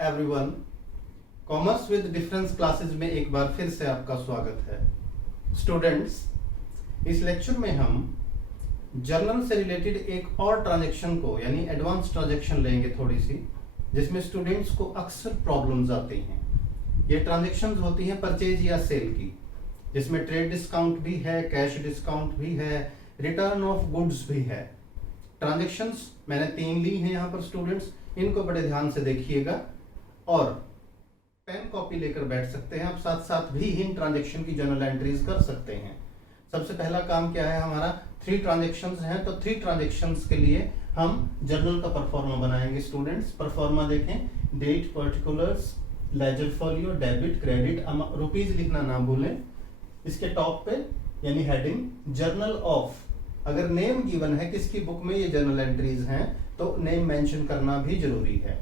Everyone, commerce with difference classes में एक बार फिर से आपका स्वागत है। स्टूडेंट्स, इस लेक्चर में हम जर्नल से रिलेटेड एक और ट्रांजैक्शन को यानी एडवांस ट्रांजैक्शन लेंगे थोड़ी सी, जिसमें स्टूडेंट्स को अक्सर प्रॉब्लम्स आती हैं। ये ट्रांजैक्शंस होती हैं परचेज या सेल की, जिसमें ट्रेड डिस्काउंट भी है, कैश डिस्काउंट भी है, रिटर्न ऑफ गुड्स भी है। ट्रांजैक्शंस मैंने 3 ली हैं यहाँ पर स्टूडेंट्स, इनको बड़े ध्यान से देखिएगा और पेन कॉपी लेकर बैठ सकते हैं। आप साथ साथ भी इन ट्रांजैक्शन की जर्नल एंट्रीज कर सकते हैं। सबसे पहला काम क्या है हमारा, 3 ट्रांजैक्शंस हैं, तो 3 ट्रांजैक्शंस के लिए हम जर्नल का परफॉर्मा बनाएंगे। स्टूडेंट्स, परफॉर्मा देखें, date, particulars, ledger folio, debit, credit, rupees लिखना ना भूलें। इसके टॉप पे यानी हेडिंग जर्नल ऑफ, अगर नेम गिवन है किसकी बुक में ये जर्नल एंट्रीज हैं तो नेम मेंशन करना भी जरूरी है।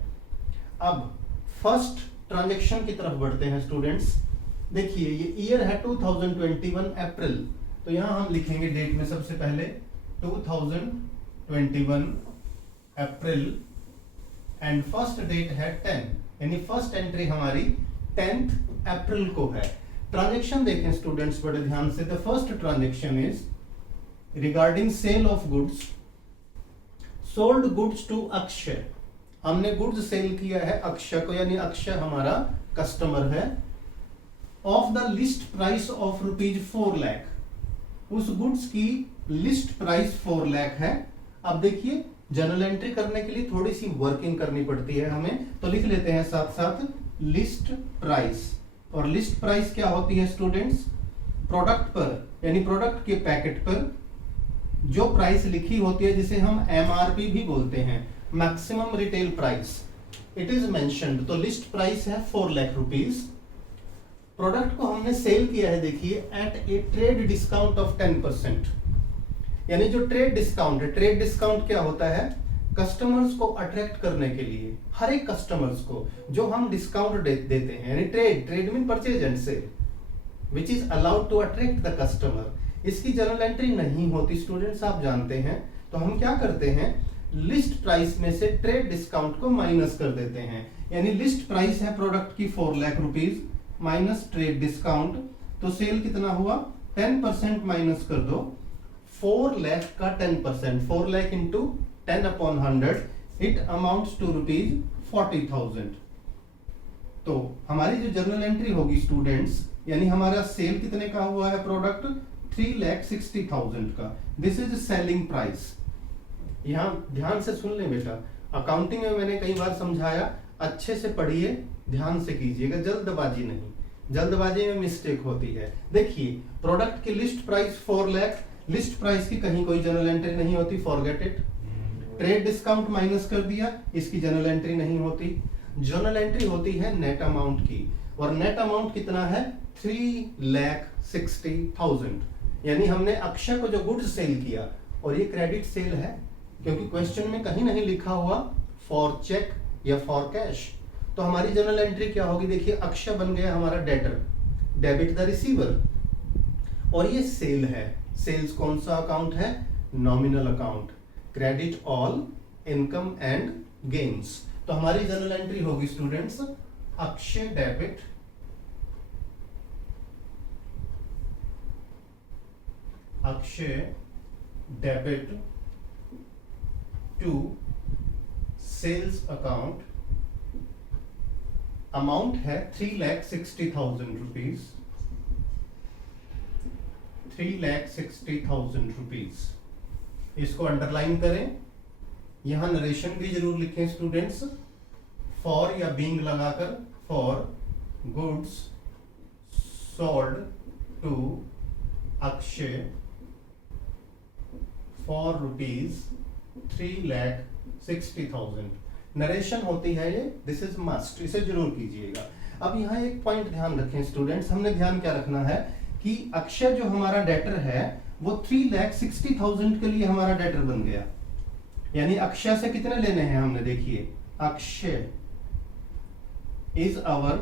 अब फर्स्ट ट्रांजैक्शन की तरफ बढ़ते हैं स्टूडेंट्स। देखिए ये ईयर है 2021 अप्रैल, तो यहां हम लिखेंगे डेट में सबसे पहले 2021 अप्रैल एंड फर्स्ट डेट है 10, यानी फर्स्ट एंट्री हमारी 10th अप्रैल को है। ट्रांजैक्शन देखें स्टूडेंट्स बड़े ध्यान से। The first transaction is regarding sale of goods, sold goods to Akshay. हमने गुड्स सेल किया है अक्षय को, यानी अक्षय हमारा कस्टमर है। Of the list price of ₹4 lakh, उस गुड्स की लिस्ट प्राइस 4 लाख है। अब देखिए जर्नल एंट्री करने के लिए थोड़ी सी वर्किंग करनी पड़ती है हमें, तो लिख लेते हैं साथ साथ लिस्ट प्राइस। और लिस्ट प्राइस क्या होती है स्टूडेंट्स, प्रोडक्ट पर यानी प्रोडक्ट के पैकेट पर जो प्राइस लिखी होती है, जिसे हम एमआरपी भी बोलते हैं, maximum retail price, it is mentioned. तो लिस्ट प्राइस है 4 लाख रुपीस। प्रोडक्ट को हमने सेल किया है देखिए at a trade discount of 10%, यानी जो ट्रेड डिस्काउंट है, ट्रेड डिस्काउंट क्या होता है, कस्टमर्स को अट्रैक्ट करने के लिए, हर एक कस्टमर्स को जो हम डिस्काउंट देते हैं, यानी trade mean purchase and sale, which is allowed to attract the customer. इसकी जर्नल एंट्री नहीं होती स्टूडेंट्स, आप जानते हैं। तो हम क्या करते हैं, लिस्ट प्राइस में से ट्रेड डिस्काउंट को माइनस कर देते हैं, यानी लिस्ट प्राइस है प्रोडक्ट की 4 lakh rupees minus trade discount, तो सेल कितना हुआ, 10% माइनस कर दो। 4 लाख का 10%, 4 lakh into 10/100, it amounts to ₹40,000। तो हमारी जो जर्नल एंट्री होगी स्टूडेंट्स, यानी हमारा सेल कितने का हुआ है, प्रोडक्ट 3,60,000 का। This is selling price. यहां ध्यान से सुन ले बेटा, अकाउंटिंग में मैंने कई बार समझाया, अच्छे से पढ़िए, ध्यान से कीजिएगा, जल्दबाजी नहीं, जल्दबाजी में मिस्टेक होती है। देखिए प्रोडक्ट की list price 4 lakh, list price की कहीं कोई जर्नल एंट्री नहीं होती, forget it. Trade discount minus कर दिया, इसकी जर्नल एंट्री नहीं होती। जर्नल एंट्री होती है नेट अमाउंट की, और नेट अमाउंट कितना है, 3,60,000, यानी हमने अक्षय को जो गुड्स सेल किया, और ये क्रेडिट सेल है क्योंकि क्वेश्चन में कहीं नहीं लिखा हुआ फॉर चेक या फॉर कैश। तो हमारी जर्नल एंट्री क्या होगी, देखिए अक्षय बन गया हमारा डेटर, डेबिट द रिसीवर, और ये सेल है। सेल्स कौन सा अकाउंट है, nominal account, credit all income and gains. तो हमारी जर्नल एंट्री होगी students Akshay debit, Akshay debit to sales account, amount है 3,60,000 रुपीज, 3,60,000 रुपीज। इसको अंडरलाइन करें, यहां नरेशन भी जरूर लिखें स्टूडेंट्स, फॉर या बीइंग लगाकर, for goods sold to Akshay for ₹3,60,000। Narration होती है ये, दिस इज मस्ट, इसे जरूर कीजिएगा। अब यहाँ एक पॉइंट ध्यान रखें स्टूडेंट्स, हमने ध्यान क्या रखना है कि अक्षय जो हमारा डेटर है वो 3,60,000 के लिए हमारा डेटर बन गया, यानी अक्षय से कितने लेने हैं हमने, देखिए अक्षय इज आवर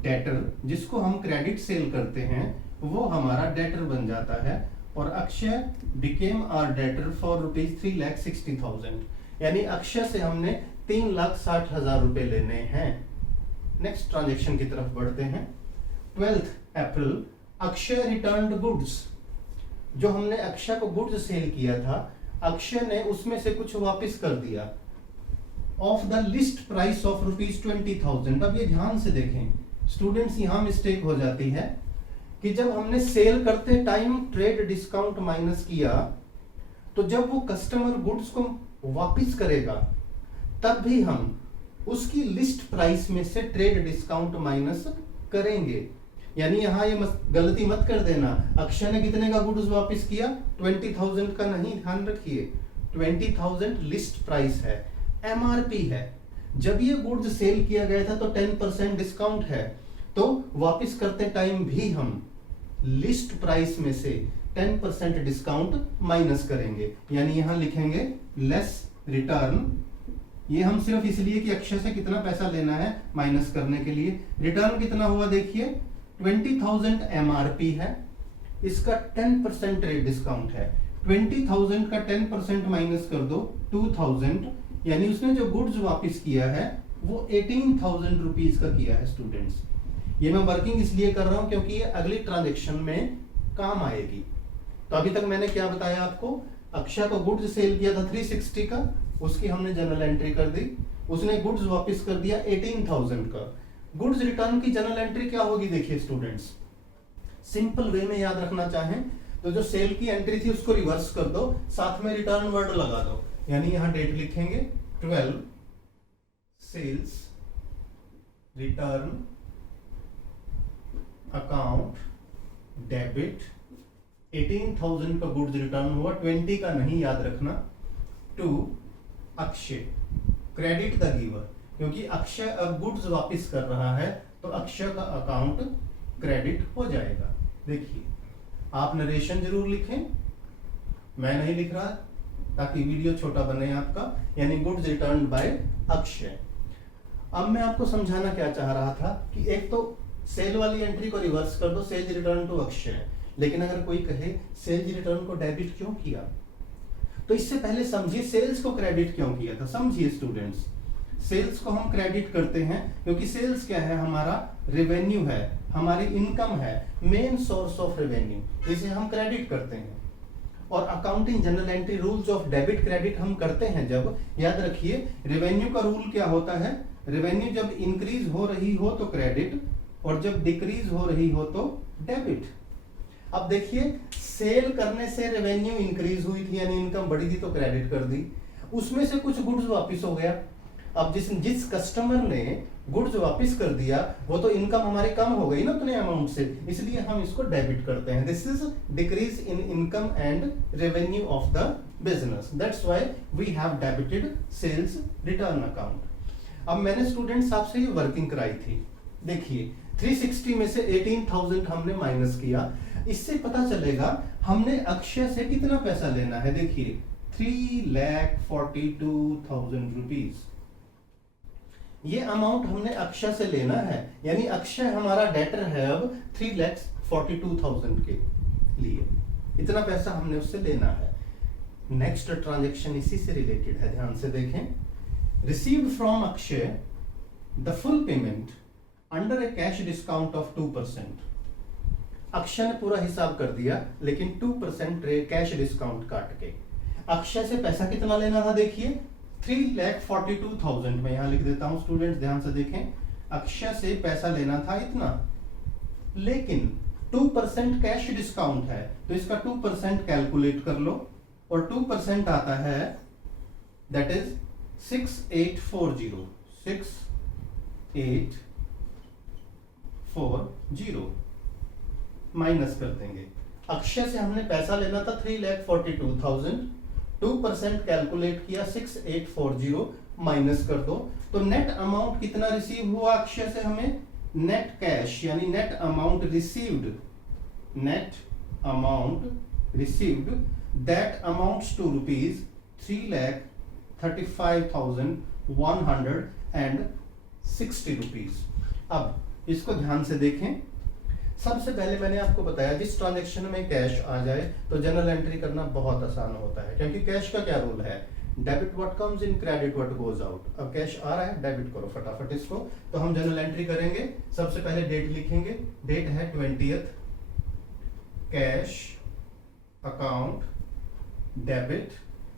डेटर, जिसको हम क्रेडिट सेल करते हैं वो हमारा डेटर बन जाता है, और Akshay became our debtor for ₹3,60,000, यानी अक्षय से हमने 3,60,000 रुपए लेने हैं। नेक्स्ट ट्रांजेक्शन की तरफ बढ़ते हैं। 12 अप्रैल अक्षय रिटर्न्ड गुड्स। जो हमने अक्षय को गुड्स सेल किया था, अक्षय ने उसमें से कुछ वापस कर दिया of the list price of ₹20,000। अब ये ध्यान से देखें स्टूडेंट्स, यहां मिस्टेक हो जाती है कि जब हमने सेल करते टाइम ट्रेड डिस्काउंट माइनस किया, तो जब वो कस्टमर गुड्स को वापस करेगा तब भी हम उसकी लिस्ट प्राइस में से ट्रेड डिस्काउंट माइनस करेंगे। यानी यहां ये गलती मत कर देना, अक्षय ने कितने का गुड्स वापस किया, 20,000 का नहीं, ध्यान रखिए 20,000 लिस्ट प्राइस है, एमआरपी है। जब ये गुड्स सेल किया गया था तो 10% डिस्काउंट है, तो वापस करते टाइम भी हम लिस्ट प्राइस में से 10% डिस्काउंट माइनस करेंगे। यानी यहां लिखेंगे लेस रिटर्न। ये हम सिर्फ इसलिए कि अक्षय से कितना पैसा लेना है माइनस करने के लिए। रिटर्न कितना हुआ देखिए, 20,000 एमआरपी है, इसका 10% ट्रेड डिस्काउंट है। 20,000 का 10% माइनस कर दो 2,000, यानी उसने जो गुड्स वापस किया है वो 18,000 रुपीज का किया है। स्टूडेंट्स, ये मैं वर्किंग इसलिए कर रहा हूं क्योंकि ये अगली ट्रांजेक्शन में काम आएगी। तो अभी तक मैंने क्या बताया आपको, अक्षय को गुड्स सेल किया था 360 का, उसकी हमने जनरल एंट्री कर दी, उसने गुड्स वापस कर दिया 18,000 का। गुड्स रिटर्न की जनरल एंट्री क्या होगी देखिए स्टूडेंट्स, सिंपल वे में याद रखना चाहें तो जो सेल की एंट्री थी उसको रिवर्स कर दो, साथ में रिटर्न वर्ड लगा दो। यानी यहां डेट लिखेंगे 12 सेल्स रिटर्न अकाउंट डेबिट, 18,000 का गुड्स रिटर्न हुआ, 20 का नहीं याद रखना, to Akshay credit the giver, क्योंकि अक्षय अब गुड्स वापस कर रहा है तो अक्षय का अकाउंट क्रेडिट हो जाएगा। देखिए आप नरेशन जरूर लिखें, मैं नहीं लिख रहा ताकि वीडियो छोटा बने आपका। यानी गुड्स रिटर्न बाय अक्षय। अब मैं आपको समझाना क्या चाह रहा था कि एक तो सेल वाली एंट्री को रिवर्स कर दो, सेल्स रिटर्न टू अक्षय, लेकिन अगर कोई कहे सेल्स रिटर्न को डेबिट क्यों किया, तो इससे पहले समझिए सेल्स को क्रेडिट क्यों किया था। समझिए स्टूडेंट्स, सेल्स को हम क्रेडिट करते हैं क्योंकि सेल्स क्या है, हमारा रेवेन्यू है, हमारी इनकम है, मेन सोर्स ऑफ रेवेन्यू, इसे हम क्रेडिट करते हैं। और accounting general entry rules of debit credit हम करते हैं जब, याद रखिए रेवेन्यू का रूल क्या होता है, रेवेन्यू जब इंक्रीज हो रही हो तो क्रेडिट और जब डिक्रीज हो रही हो तो डेबिट। अब देखिए सेल करने से रेवेन्यू इंक्रीज हुई थी यानी इनकम बढ़ी थी तो क्रेडिट कर दी, उसमें से कुछ गुड्स वापस हो गया। अब जिस कस्टमर ने गुड्स वापस कर दिया वो तो इनकम हमारी कम हो गई ना उतने अमाउंट से, इसलिए हम इसको डेबिट करते हैं। This is decrease in income and revenue of the business, that's why we have debited sales return account. अब मैंने स्टूडेंट्स आपसे ये वर्किंग कराई थी, देखिए 360 में से 18,000 हमने माइनस किया, इससे पता चलेगा हमने अक्षय से कितना पैसा लेना है। देखिए 3,42,000 रुपीज, ये अमाउंट हमने अक्षय से लेना है, यानी अक्षय हमारा डेटर है अब 3,42,000 के लिए, इतना पैसा हमने उससे लेना है। नेक्स्ट ट्रांजैक्शन इसी से रिलेटेड है, ध्यान से देखें। Received from Akshay the full payment under a cash discount of 2%। Akshay ने पूरा हिसाब कर दिया लेकिन 2% कैश डिस्काउंट काट के। अक्षय से पैसा कितना लेना था देखिए 3,42,000, मैं यहां लिख देता हूं स्टूडेंट्स, ध्यान से देखें। अक्षय से पैसा लेना था इतना, लेकिन 2% कैश डिस्काउंट है तो इसका 2% कैलकुलेट कर लो और 2% आता है दैट इज 6,840 माइनस कर देंगे। अक्षय से हमने पैसा लेना था 3,42,000, 2% कैलकुलेट किया 6,840 माइनस कर दो तो नेट अमाउंट कितना रिसीव हुआ अक्षय से हमें, नेट कैश यानी net amount received that amounts to ₹3,35,160 rupees. अब इसको ध्यान से देखें, सबसे पहले मैंने आपको बताया जिस ट्रांजैक्शन में कैश आ जाए तो जनरल एंट्री करना बहुत आसान होता है, क्योंकि कैश का क्या रूल है, debit what comes in, credit what goes out. अब कैश आ रहा है, डेबिट करो फटाफट इसको। तो हम जर्नल एंट्री करेंगे, सबसे पहले डेट लिखेंगे, डेट है 20th, कैश अकाउंट डेबिट,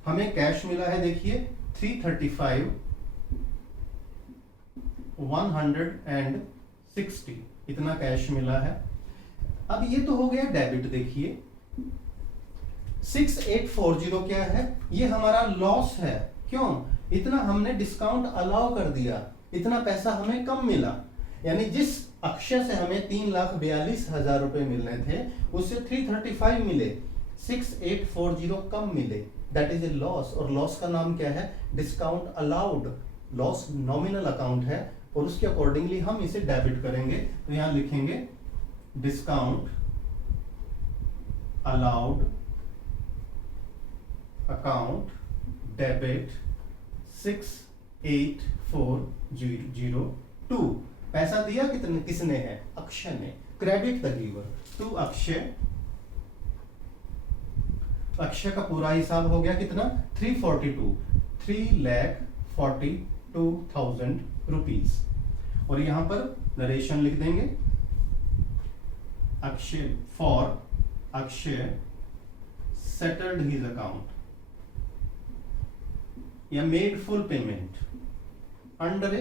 हमें कैश मिला है देखिए 335,160, इतना कैश मिला है। अब ये तो हो गया डेबिट। देखिए 6840 क्या है, ये हमारा लॉस है। क्यों? इतना हमने डिस्काउंट अलाउ कर दिया, इतना पैसा हमें कम मिला। यानी जिस अक्षय से हमें 3,42,000 रुपए मिलने थे उससे 335 मिले, 6840 कम मिले, दैट इज ए लॉस। और लॉस का नाम क्या है? Discount allowed. Loss nominal account है और उसके अकॉर्डिंगली हम इसे डेबिट करेंगे। तो यहां लिखेंगे डिस्काउंट अलाउड अकाउंट डेबिट 68402। पैसा दिया कितने, किसने है? अक्षय ने। Credit the giver to Akshay. Akshay का पूरा हिसाब हो गया कितना? 3,42,000 रुपीज। और यहां पर नरेशन लिख देंगे, Akshay for Akshay settled his account या made full payment under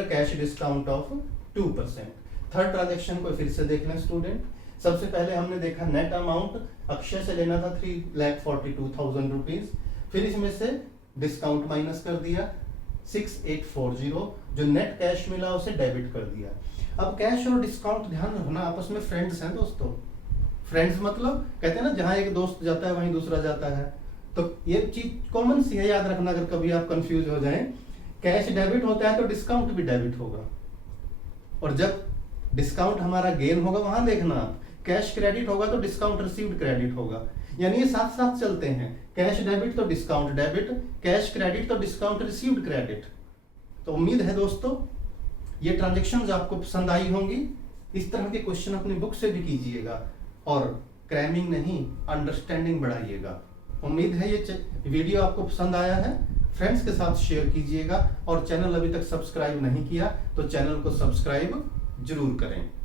a cash discount of 2%। Third transaction को फिर से देख लें स्टूडेंट। सबसे पहले हमने देखा नेट अमाउंट अक्षय से लेना था 3,42,000 रुपीज, फिर इसमें से डिस्काउंट माइनस कर दिया 6840, जो नेट कैश मिला उसे डेबिट कर दिया। अब कैश और डिस्काउंट ध्यान रखना आपस में फ्रेंड्स हैं दोस्तों। फ्रेंड्स मतलब कहते हैं ना जहां एक दोस्त जाता है वहीं दूसरा जाता है, तो ये चीज कॉमन सी है, याद रखना अगर कभी आप कंफ्यूज हो जाएं। कैश डेबिट होता है तो डिस्काउंट भी डेबिट होगा, और जब डिस्काउंट हमारा गेन होगा वहां देखना आप, कैश क्रेडिट होगा तो डिस्काउंट रिसीव्ड क्रेडिट होगा। यानी ये साथ साथ चलते हैं, कैश डेबिट तो डिस्काउंट डेबिट, कैश क्रेडिट तो डिस्काउंट रिसीव्ड क्रेडिट। तो उम्मीद है दोस्तों ये ट्रांजेक्शन्स आपको पसंद आई होंगी। इस तरह के क्वेश्चन अपनी बुक से भी कीजिएगा और क्रैमिंग नहीं, अंडरस्टैंडिंग बढ़ाइएगा। उम्मीद है ये वीडियो आपको पसंद आया है, फ्रेंड्स के साथ शेयर कीजिएगा, और चैनल अभी तक सब्सक्राइब नहीं किया तो चैनल को सब्सक्राइब जरूर करें।